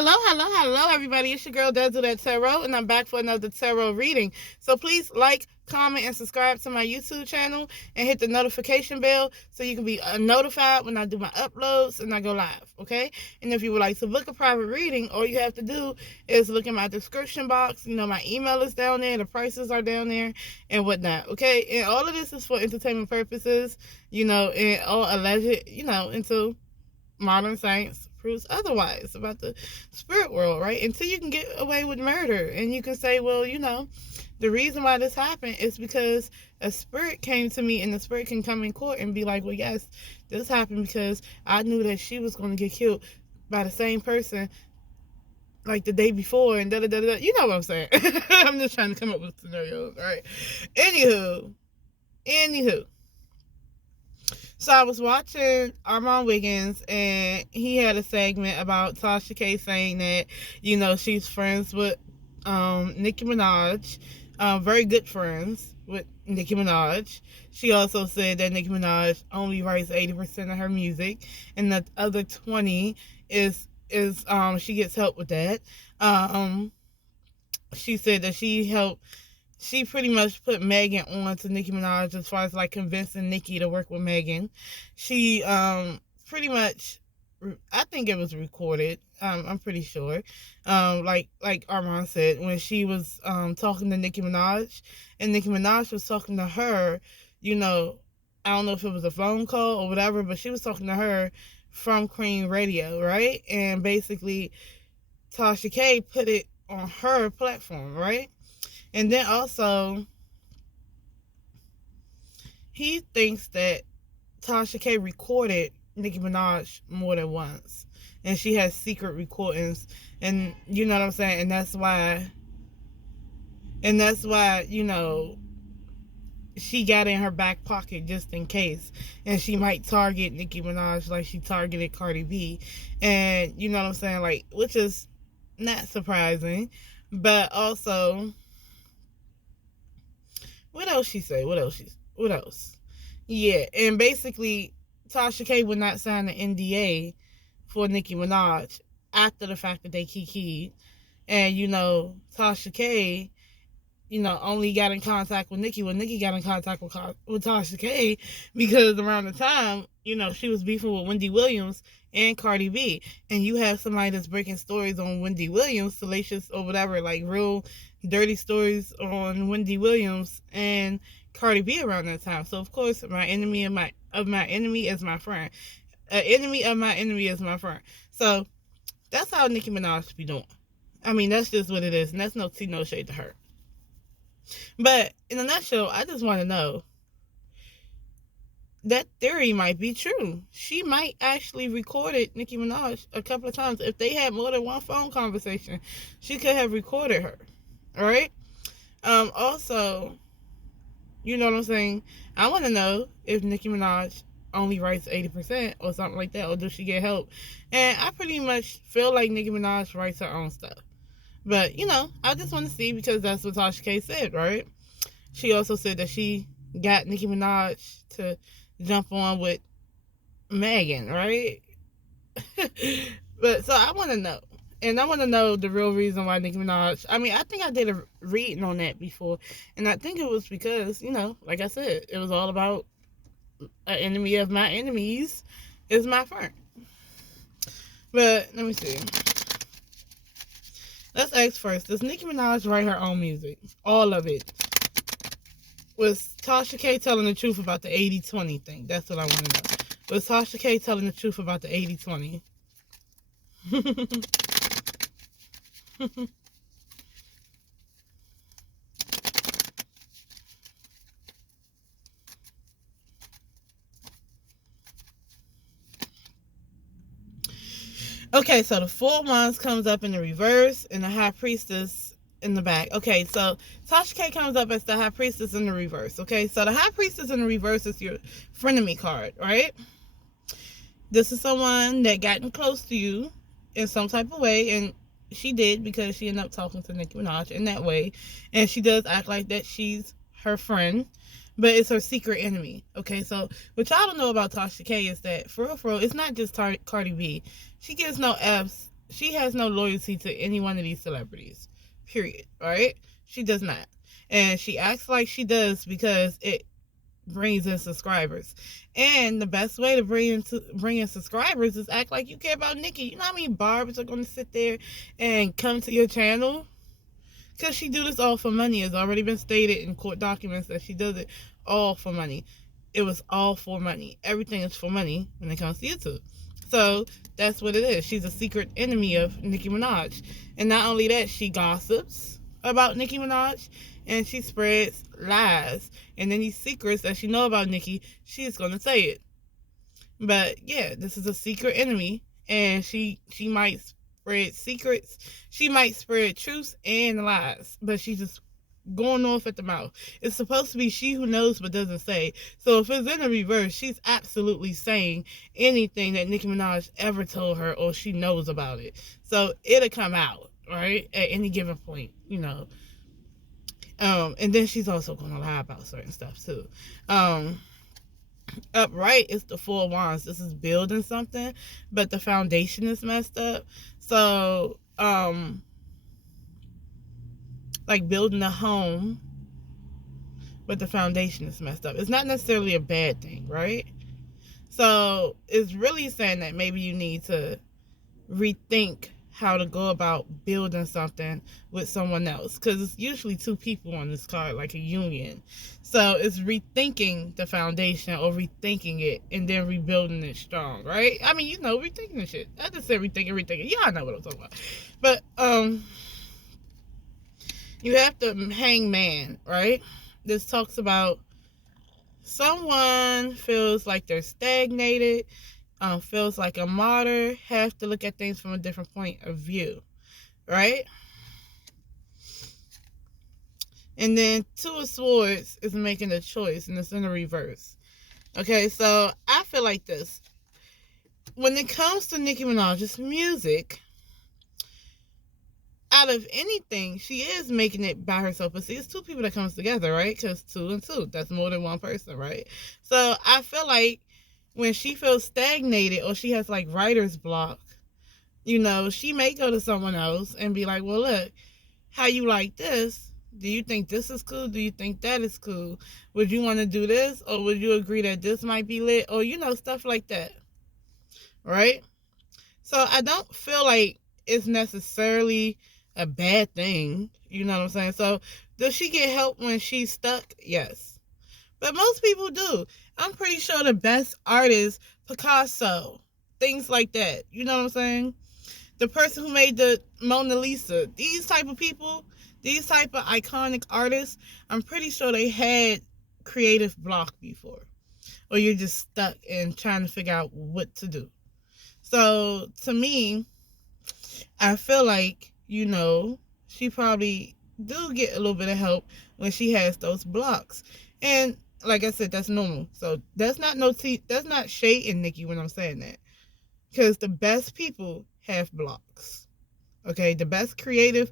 Hello, everybody. It's your girl, DAZZLE, and I'm back for another tarot reading. So please like, comment, and subscribe to my YouTube channel and hit the notification bell so you can be notified when I do my uploads and I go live, okay? And if you would like to book a private reading, all you have to do is look in my description box. You know, my email is down there, the prices are down there, and whatnot, okay? And all of this is for entertainment purposes, and all alleged, until modern science proves otherwise about the spirit world, right? Until you can get away with murder and you can say, well, the reason why this happened is because a spirit came to me, and the spirit can come in court and be like, well, yes, this happened because I knew that she was going to get killed by the same person like the day before, and da-da-da-da. You know what I'm saying? I'm just trying to come up with scenarios, all right? Anywho. So I was watching Armand Wiggins, and he had a segment about Tasha K saying that, she's friends with Nicki Minaj, very good friends with Nicki Minaj. She also said that Nicki Minaj only writes 80% of her music, and the other 20 is she gets help with that. She said that she pretty much put Megan on to Nicki Minaj as far as like convincing Nicki to work with Megan. She pretty much, I think it was recorded. I'm pretty sure. Like Armand said, when she was talking to Nicki Minaj, and Nicki Minaj was talking to her, I don't know if it was a phone call or whatever, but she was talking to her from Cream Radio, right? And basically, Tasha K put it on her platform, right? And then also, he thinks that Tasha K recorded Nicki Minaj more than once. And she has secret recordings. And you know what I'm saying? And that's why, she got in her back pocket just in case. And she might target Nicki Minaj like she targeted Cardi B. And you know what I'm saying? Like, which is not surprising. But also, what else she say? What else? Yeah, and basically, Tasha K would not sign an NDA for Nicki Minaj after the fact that they kikied. And, Tasha K, only got in contact with Nicki when Nicki got in contact with Tasha K, because around the time, she was beefing with Wendy Williams and Cardi B. And you have somebody that's breaking stories on Wendy Williams, salacious or whatever, like real dirty stories on Wendy Williams and Cardi B around that time. So of course, my enemy of my enemy is my friend. An enemy of my enemy is my friend. So that's how Nicki Minaj be doing. I mean, that's just what it is, and that's no tea, no shade to her. But in a nutshell, I just want to know, that theory might be true. She might actually recorded Nicki Minaj a couple of times. If they had more than one phone conversation, she could have recorded her. All right. Also, you know what I'm saying? I want to know if Nicki Minaj only writes 80% or something like that, or does she get help? And I pretty much feel like Nicki Minaj writes her own stuff. But, I just want to see, because that's what Tasha K said, right? She also said that she got Nicki Minaj to jump on with Megan, right? But, so I want to know. And I want to know the real reason why Nicki Minaj... I mean, I think I did a reading on that before. And I think it was because, like I said, it was all about an enemy of my enemies is my friend. But, let me see. Let's ask first. Does Nicki Minaj write her own music? All of it. Was Tasha K telling the truth about the 80-20 thing? That's what I want to know. Was Tasha K telling the truth about the 80-20? Okay, so the 4 Wands comes up in the reverse, and the High Priestess in the back. Okay, so Tasha K comes up as the High Priestess in the reverse. Okay, so the High Priestess in the reverse is your frenemy card, right? This is someone that gotten close to you in some type of way, and she did, because she ended up talking to Nicki Minaj in that way, and she does act like that she's her friend, but it's her secret enemy. Okay, so what y'all don't know about Tasha K is that, for real, it's not just Cardi B. She gives no F's she has no loyalty to any one of these celebrities. Period. Right? She does not. And she acts like she does because it brings in subscribers. And the best way to bring in subscribers is act like you care about Nicki. You know how many barbers are going to sit there and come to your channel? Because she do this all for money. It's already been stated in court documents that she does it all for money. It was all for money. Everything is for money when it comes to YouTube. So that's what it is. She's a secret enemy of Nicki Minaj. And not only that, she gossips about Nicki Minaj and she spreads lies. And then these secrets that she know about Nicki, she's going to say it. But yeah, this is a secret enemy, and she might spread secrets. She might spread truths and lies, but she's just going off at the mouth. It's supposed to be she who knows but doesn't say. So if it's in the reverse, she's absolutely saying anything that Nicki Minaj ever told her or she knows about it. So it'll come out, right, at any given point, you know. And then she's also going to lie about certain stuff too. Upright is the Four of Wands. This is building something, but the foundation is messed up. So, like building a home, but the foundation is messed up. It's not necessarily a bad thing, right? So it's really saying that maybe you need to rethink how to go about building something with someone else, because it's usually two people on this card, like a union. So it's rethinking the foundation or rethinking it and then rebuilding it strong, right? I mean, you know, rethinking the shit. I just said rethinking. Y'all know what I'm talking about. But you have the Hangman, right? This talks about someone feels like they're stagnated, feels like a martyr, have to look at things from a different point of view, right? And then Two of Swords is making a choice, and it's in the reverse. Okay, so I feel like this. When it comes to Nicki Minaj's music, out of anything, she is making it by herself. But see, it's two people that comes together, right? Because 2 and 2, that's more than one person, right? So I feel like when she feels stagnated or she has like writer's block, you know, she may go to someone else and be like, well, look, how you like this? Do you think this is cool? Do you think that is cool? Would you want to do this? Or would you agree that this might be lit? Or, you know, stuff like that. Right? So I don't feel like it's necessarily a bad thing. You know what I'm saying? So does she get help when she's stuck? Yes. But most people do. I'm pretty sure the best artists, Picasso, things like that. You know what I'm saying? The person who made the Mona Lisa, these type of people, these type of iconic artists, I'm pretty sure they had creative block before. Or you're just stuck and trying to figure out what to do. So, to me, I feel like, you know, she probably do get a little bit of help when she has those blocks. And, like I said, that's normal. So, that's not shade in Nicki when I'm saying that. Because the best people have blocks. Okay? The best creative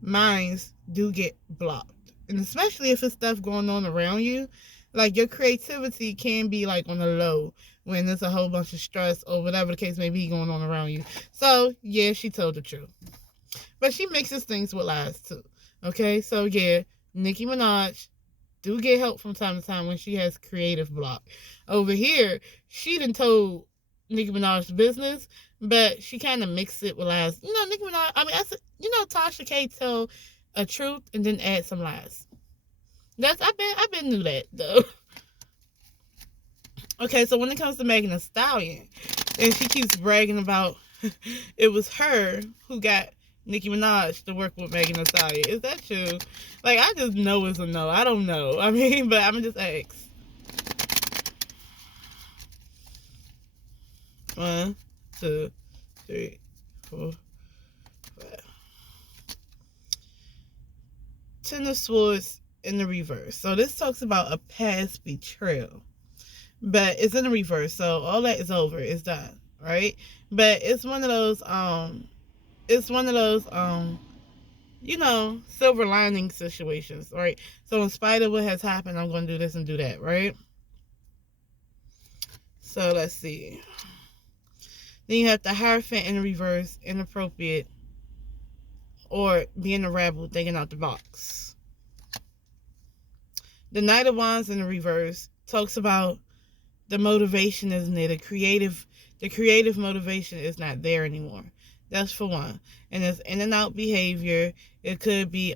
minds do get blocked. And especially if it's stuff going on around you. Like, your creativity can be, like, on the low when there's a whole bunch of stress or whatever the case may be going on around you. So, yeah, she told the truth. But she mixes things with lies, too. Okay? So, yeah, Nicki Minaj do get help from time to time when she has creative block. Over here, she done told Nicki Minaj's business, but she kind of mixed it with lies. You know, Nicki Minaj, I mean, Tasha K tell a truth and then add some lies. I've been knew that though. Okay, so when it comes to Megan Thee Stallion, and she keeps bragging about it was her who got Nicki Minaj to work with Megan Thee Stallion. Is that true? Like, I just know it's a no. I don't know. I mean, but I'm just ask. 1, 2, 3, 4, 5. 10 of Swords in the reverse. So this talks about a past betrayal, but it's in the reverse. So all that is over. It's done, right? But it's one of those you know, silver lining situations, right? So in spite of what has happened, I'm going to do this and do that, right? So let's see. Then you have the Hierophant in the reverse, inappropriate, or being a rebel, thinking out the box. The Knight of Wands in the reverse talks about the motivation isn't there. The creative motivation is not there anymore. That's for one. And it's in and out behavior. It could be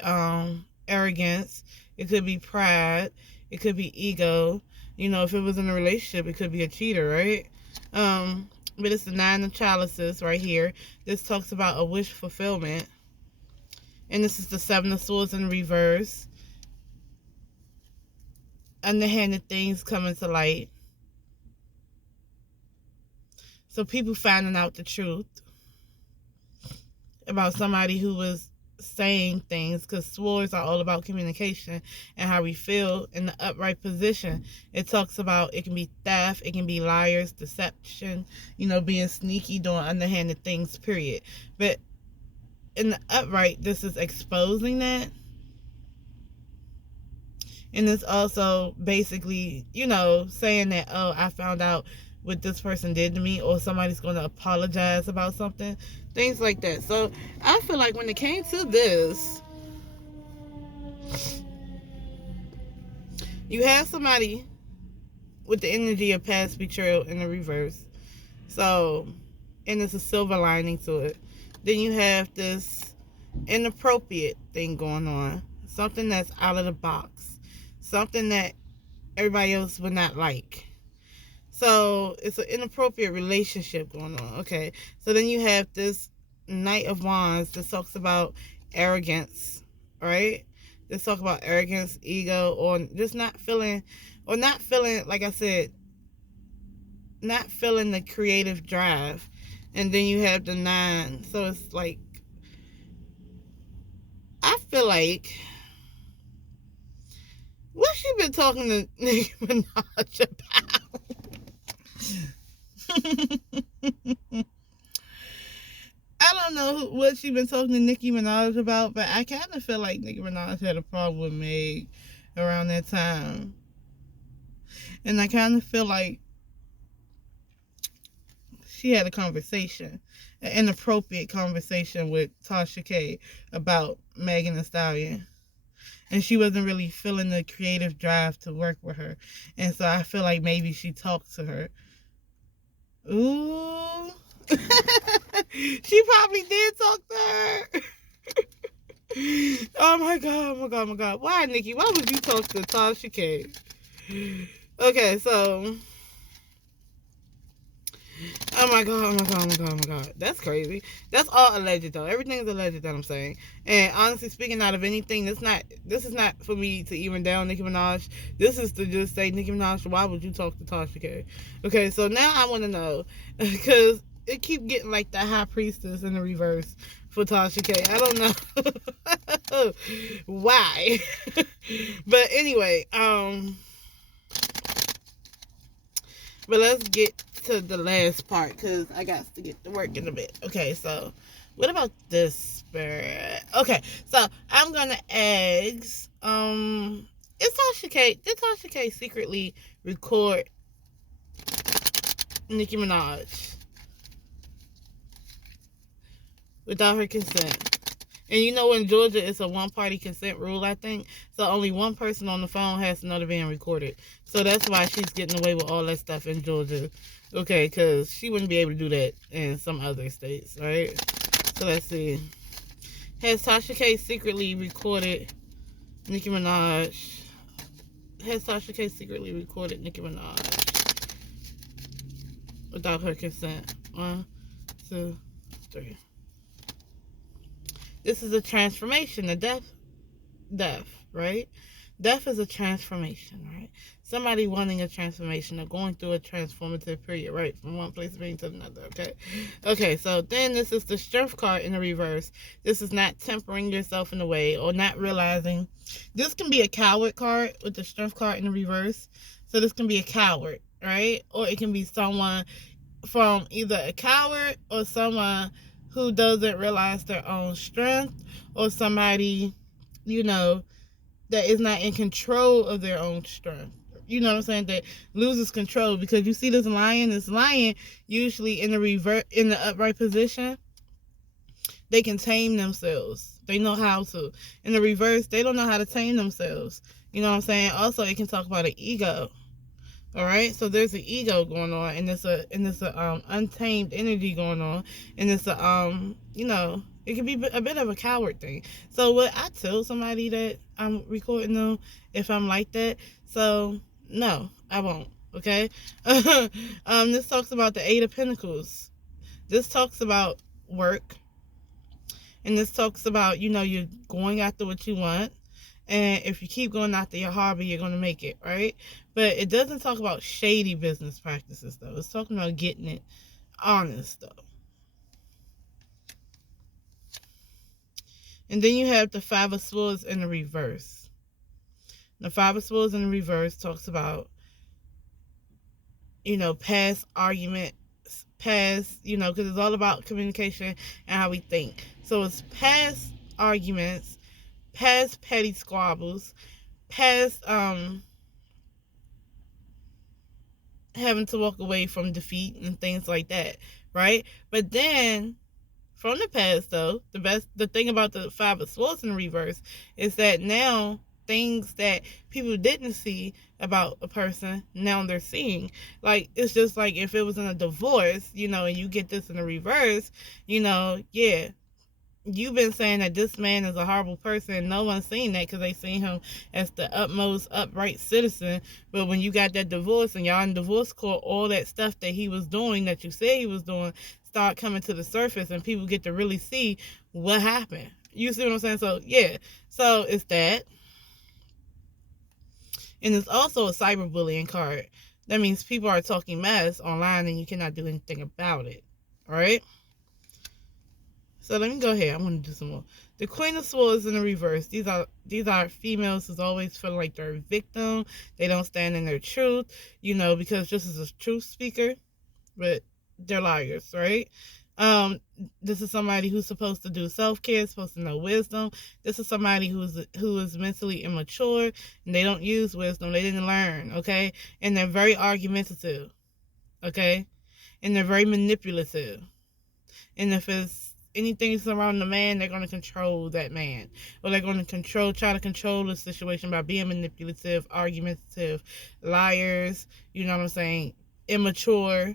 arrogance. It could be pride. It could be ego. You know, if it was in a relationship, it could be a cheater, right? But it's the Nine of Chalices right here. This talks about a wish fulfillment. And this is the Seven of Swords in reverse. Underhanded things coming to light. So people finding out the truth about somebody who was saying things, because swords are all about communication and how we feel in the upright position. It talks about, it can be theft, it can be liars, deception, you know, being sneaky, doing underhanded things, period. But in the upright, this is exposing that. And it's also basically, you know, saying that, oh, I found out what this person did to me, or somebody's going to apologize about something, things like that. So I feel like when it came to this, you have somebody with the energy of past betrayal in the reverse. So, and there's a silver lining to it. Then you have this inappropriate thing going on, something that's out of the box, something that everybody else would not like. So it's an inappropriate relationship going on. Okay. So then you have this Knight of Wands that talks about arrogance, right? This talk about arrogance, ego, or just not feeling, like I said, not feeling the creative drive. And then you have the Nine. So it's like, I feel like, what's she been talking to Nicki Minaj about? I don't know what she been talking to Nicki Minaj about, but I kind of feel like Nicki Minaj had a problem with Meg around that time. And I kind of feel like she had a conversation, an inappropriate conversation with Tasha K about Megan Thee Stallion. And she wasn't really feeling the creative drive to work with her. And so I feel like maybe she talked to her. Ooh. She probably did talk to her. Oh my god, oh my god, oh my god. Why, Nicki? Why would you talk to Tasha K? Okay, so. Oh my god, oh my god, oh my god, oh my god. That's crazy. That's all alleged though. Everything's alleged that I'm saying. And honestly speaking, out of anything, this is not for me to even down Nicki Minaj. This is to just say, Nicki Minaj, why would you talk to Tasha K? Okay, so now I want to know, because it keep getting like the high priestess in the reverse for Tasha K. I don't know why. But anyway, but let's get to the last part, because I got to get to work in a bit. Okay, so what about this spirit? Okay, so I'm gonna ask, did Tasha K secretly record Nicki Minaj without her consent? And you know, in Georgia, it's a one-party consent rule, I think. So only one person on the phone has to know they're being recorded. So that's why she's getting away with all that stuff in Georgia. Okay, because she wouldn't be able to do that in some other states, right? So let's see. Has Tasha K secretly recorded Nicki Minaj? Has Tasha K secretly recorded Nicki Minaj without her consent? 1, 2, 3. This is a transformation, a death, right? Death is a transformation, right? Somebody wanting a transformation or going through a transformative period, right? From one place being to another, okay? Okay, so then this is the Strength card in the reverse. This is not tempering yourself in a way or not realizing. This can be a coward card with the Strength card in the reverse. So this can be a coward, right? Or it can be someone from either a coward or someone who doesn't realize their own strength, or somebody, you know, that is not in control of their own strength, you know what I'm saying, that loses control, because you see this lion usually in the upright position, they can tame themselves. They know how to. In the reverse, they don't know how to tame themselves. You know what I'm saying? Also, it can talk about an ego. All right, so there's an ego going on, and it's a untamed energy going on, and it's it can be a bit of a coward thing. So what I tell somebody that I'm recording them, if I'm like that, so no, I won't. Okay, this talks about the Eight of Pentacles. This talks about work, and this talks about you're going after what you want. And if you keep going after your hobby, you're going to make it, right? But it doesn't talk about shady business practices, though. It's talking about getting it honest, though. And then you have the Five of Swords in the reverse. The Five of Swords in the reverse talks about, past arguments, past, because it's all about communication and how we think. So it's past arguments, past petty squabbles, past having to walk away from defeat and things like that, right? But then from the past, though, the thing about the Five of Swords in the reverse is that now things that people didn't see about a person, now they're seeing. Like, it's just like if it was in a divorce, and you get this in the reverse, yeah, you've been saying that this man is a horrible person, and no one's seen that because they seen him as the utmost upright citizen. But when you got that divorce and y'all in divorce court, all that stuff that he was doing, that you said he was doing, start coming to the surface, and people get to really see what happened. You see what I'm saying? So yeah, so it's that. And it's also a cyberbullying card. That means people are talking mess online and you cannot do anything about it. All right? So let me go ahead. I'm going to do some more. The Queen of Swords in the reverse. These are females who's always feeling like they're a victim. They don't stand in their truth, because this is a truth speaker, but they're liars, right? This is somebody who's supposed to do self-care, supposed to know wisdom. This is somebody who is mentally immature, and they don't use wisdom. They didn't learn, okay? And they're very argumentative, okay? And they're very manipulative. And if it's anything surrounding the man, they're going to control that man. Or they're going to try to control the situation by being manipulative, argumentative, liars, you know what I'm saying, immature.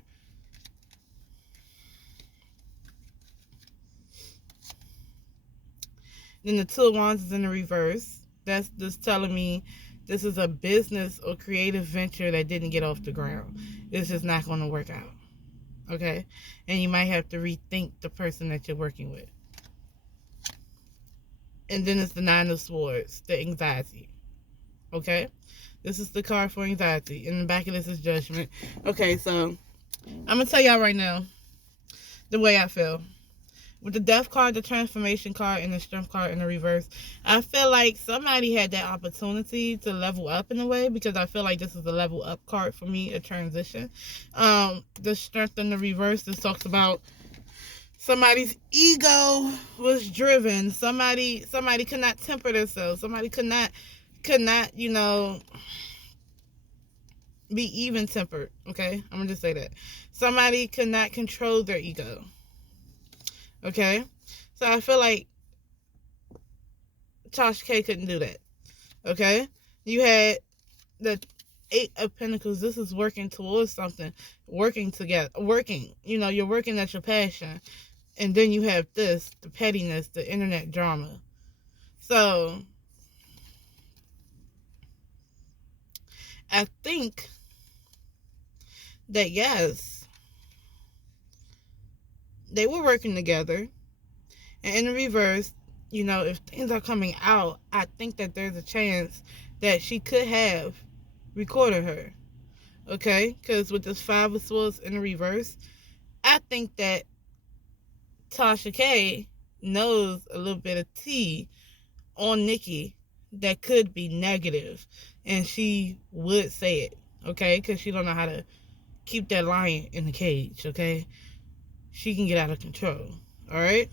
Then the Two of Wands is in the reverse. That's just telling me this is a business or creative venture that didn't get off the ground. It's just not going to work out. Okay? And you might have to rethink the person that you're working with. And then it's the Nine of Swords, the anxiety. Okay? This is the card for anxiety. In the back of this is Judgment. Okay, so I'm going to tell y'all right now the way I feel. With the Death card, the Transformation card, and the Strength card in the reverse, I feel like somebody had that opportunity to level up in a way, because I feel like this is a level up card for me, a transition. The Strength in the reverse, this talks about somebody's ego was driven. Somebody could not temper themselves. Somebody could not, be even tempered. Okay? I'm going to just say that. Somebody could not control their ego. Okay, so I feel like Tasha K couldn't do that. Okay, you had the Eight of Pentacles. This is working towards something, working together, working. You're working at your passion, and then you have this, the pettiness, the internet drama. So I think that yes, they were working together. And in the reverse, if things are coming out, I think that there's a chance that she could have recorded her. Okay? Because with this Five of Swords in the reverse, I think that Tasha K knows a little bit of tea on Nicki that could be negative. And she would say it. Okay? Because she don't know how to keep that lion in the cage. Okay? She can get out of control. Alright?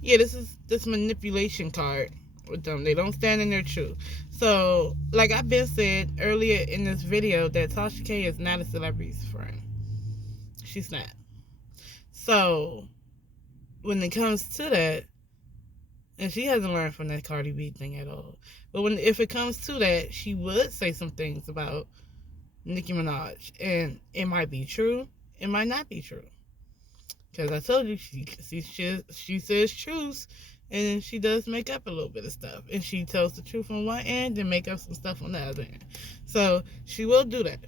Yeah, this is this manipulation card. with them. They don't stand in their truth. So, like I've been said earlier in this video, that Tasha K is not a celebrity's friend. She's not. So, when it comes to that, and she hasn't learned from that Cardi B thing at all. But if it comes to that, she would say some things about Nicki Minaj, and it might be true, it might not be true. Because I told you, she says truths, and she does make up a little bit of stuff, and she tells the truth on one end and make up some stuff on the other end. So she will do that,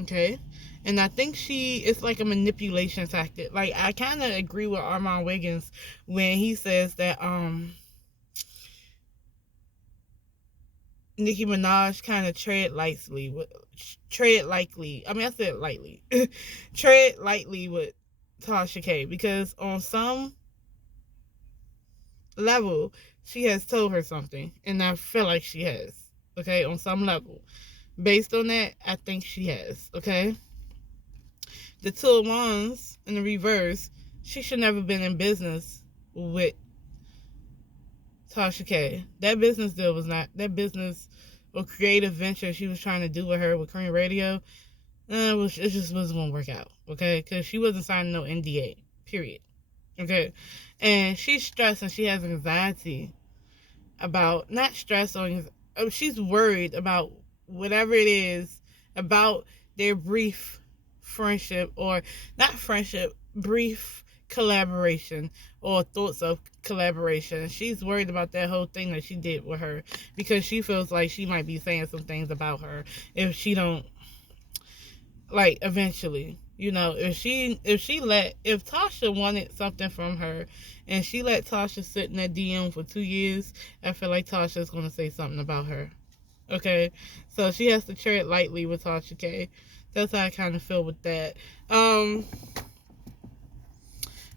okay? And I think it's like a manipulation tactic. Like, I kind of agree with Armand Wiggins when he says that Nicki Minaj kind of tread lightly with Tasha K, because on some level she has told her something, and I feel like she has. Okay, on some level, based on that, I think she has. Okay, the two of wands in the reverse, she should never been in business with Tasha K. That business deal was not that business or creative venture she was trying to do with her with Cream Radio. It just wasn't gonna work out, okay? Because she wasn't signing no NDA, period. Okay, and she's stressed and she has anxiety about not stress or she's worried about whatever it is about their brief friendship, or not friendship, brief collaboration or thoughts of collaboration. She's worried about that whole thing that she did with her, because she feels like she might be saying some things about her if she don't, like, eventually, if Tasha wanted something from her and she let Tasha sit in that DM for 2 years, I feel like Tasha's gonna say something about her. Okay, so she has to tread lightly with Tasha K. That's how I kind of feel with that.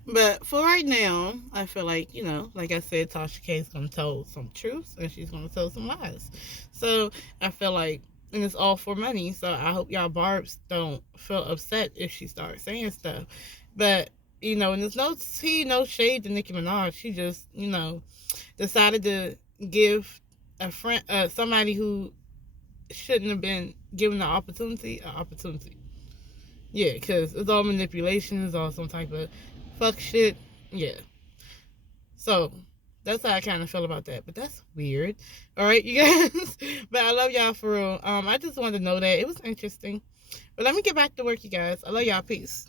But for right now, I feel like, like I said, Tasha K is going to tell some truths and she's going to tell some lies. So I feel like, and it's all for money. So I hope y'all barbs don't feel upset if she starts saying stuff. But, and there's no tea, no shade to Nicki Minaj. She just, decided to give a friend, somebody who shouldn't have been given the opportunity. Yeah, because it's all manipulation. It's all some type of fuck shit. Yeah. So, that's how I kind of feel about that. But that's weird. Alright, you guys? But I love y'all for real. I just wanted to know that. It was interesting. But let me get back to work, you guys. I love y'all. Peace.